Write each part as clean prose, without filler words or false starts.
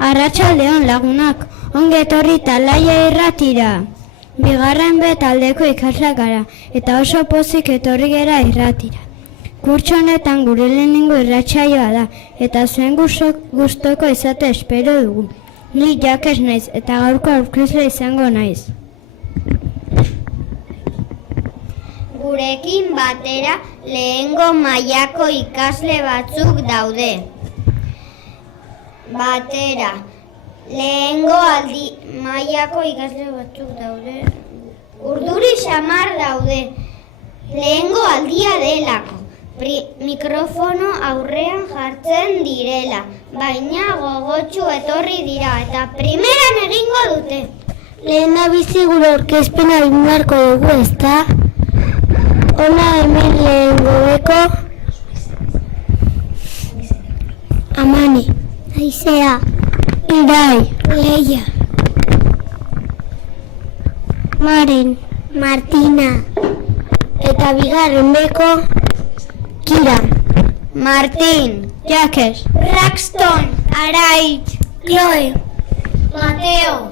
Arratsaldeon lagunak, ongi etorri Talaia irratira. Bigarren B taldeko ikasleak gara, eta oso pozik etorri gera irratira. Kurtso honetan gure lehenengo irratsaioa da, eta zuen gustoko izate espero dugu. Ni Jakes naiz, eta gaurko aurkezle izango naiz. Gurekin batera lehengo mailako ikasle batzuk daude. Urduri xamar daude. Lehengo aldia delako. Mikrofono aurrean jartzen direla, baina gogotsu etorri dira eta primeran egingo dute. Lehena bizi gure aurkezpena egin beharko dugu, ezta? Hona hemen lehengobeko Amani, Aizea, Irai, Leia, Maren, Martina, eta bigarren beko Kira, Martin, Jakes, Braxton, Araitz, Chloe, Mateo.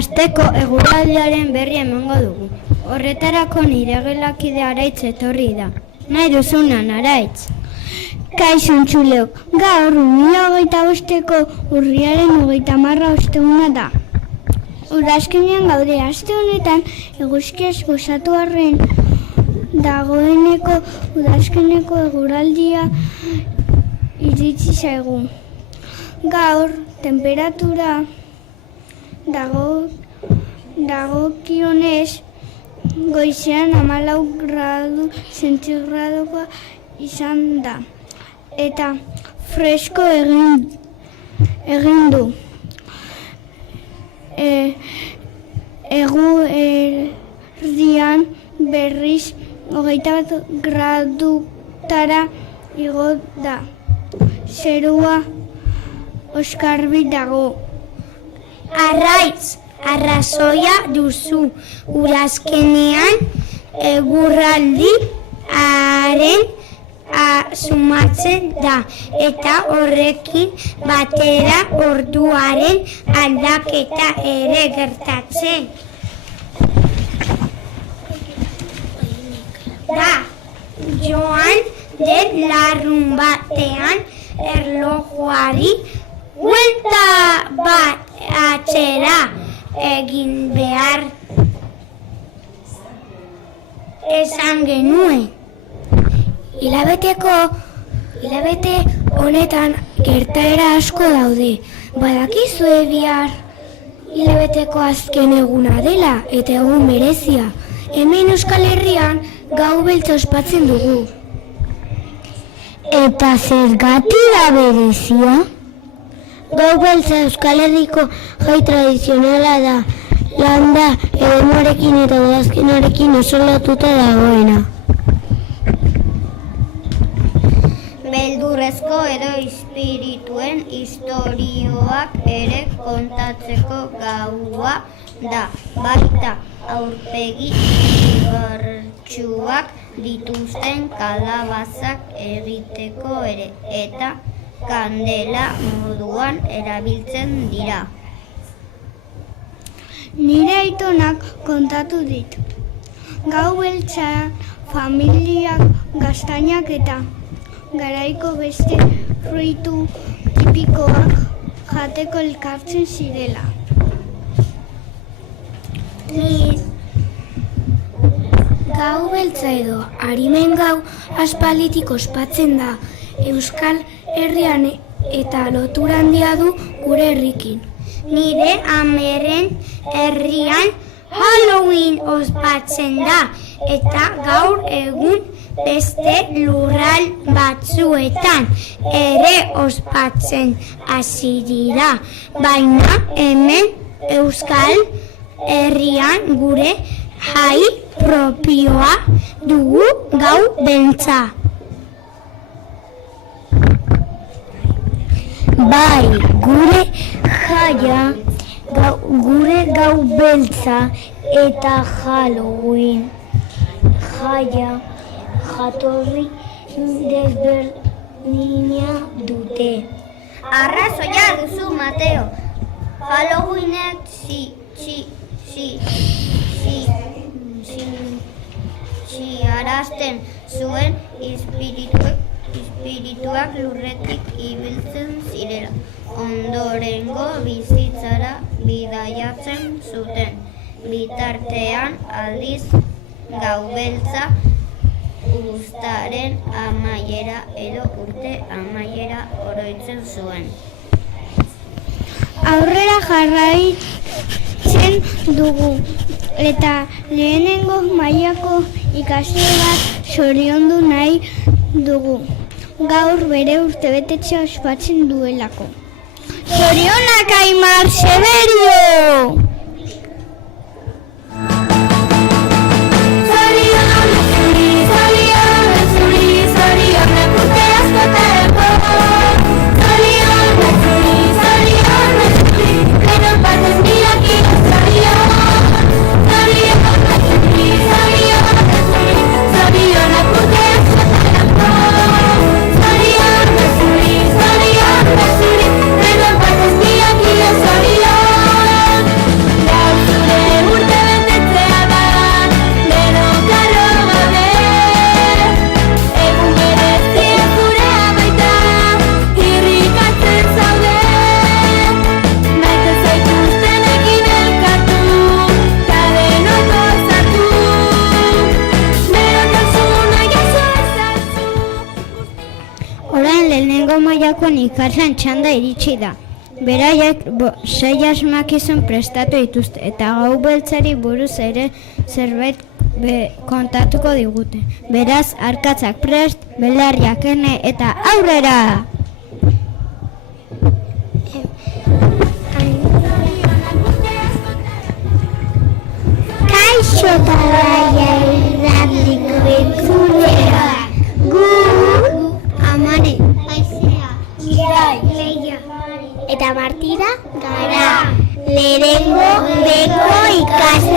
Asteko eguraldiaren berri emango dugu. Horretarako nire gelakide Araitz etorri da. Nahi duzunan, Araitz? Kaixo entzuleok, gaur 2025ko urriaren 30 osteguna da. Udazkenean gaude, aste honetan eguzkiaz gozatu arren dagoeneko udazkeneko eguraldia iritsi zaigu. Gaur temperatura dagokionez goizean 14 gradu zentigradokoa izan da eta fresko egin du. Eguerdian berriz 21 gradutara igo da. Zerua oskarbi dago. Araitz, arrazoia duzu, udazkenean eguraldiaren sumatzen da, eta horrekin batera orduaren aldaketa ere gertatzen da. Joan den larunbatean erlojuari buelta bat atzera egin behar esan genuen. Hilabete honetan gertaera asko daude. Badakizue bihar hilabeteko azken eguna dela eta egun berezia. Hemen Euskal Herrian gau beltza ospatzen dugu. Eta zergatik da berezia? Gau beltza Euskal Herriko jai tradizionala da. Landa, eremuarekin eta udazkenarekin oso lotuta dagoena. Beldurrezko edo espirituen istorioak ere kontatzeko gaua da. Baita aurpegi igartsuak dituzten kalabazak egiteko ere eta kandela moduan erabiltzen dira. Nire aitonak kontatu dit. Gau beltza familiak gaztainak eta garaiko beste fruitu tipikoak jateko elkartzen zirela. Gau beltza edo arimen gau aspalditik ospatzen da Euskal Herrian eta lotura handia du gure herrikin. Nire ameren herrian Halloween ospatzen da eta gaur egun beste lurral batzuetan ere ospatzen hasi dira, baina hemen Euskal Herrian gure jai propioa dugu gau beltza. Bai, gure jaia, gure gau beltza eta Halloween jaia jatorri desberdina dute. Arrazoia duzu, Mateo. Halloweenek arazten zuen espirituak lurretik ibiltzen zirela. Ondorengo bizitzara bidaiatzen zuten. Bitartean aldiz gaubeltza uztaren amaiera edo urte amaiera oroitzen zuen. Aurrera jarraitzen dugu eta lehenengo mailako ikasle bat zoriondu nahi dugu. Gaur bere urtebetetxea ospatzen duelako. Zorionak Aimar Severio! Mailakoan ikasleen txanda iritsi da. Beraiek 6 asmakizun prestatu dituzte eta gau beltzari buruz ere zerbait kontatuko digute. Beraz, arkatzak prest, belarriak ene eta aurrera! Kaixo talaia irratiko entzulea. Gu Amare. Leia eta Martira gara lehenengo beko ikasle.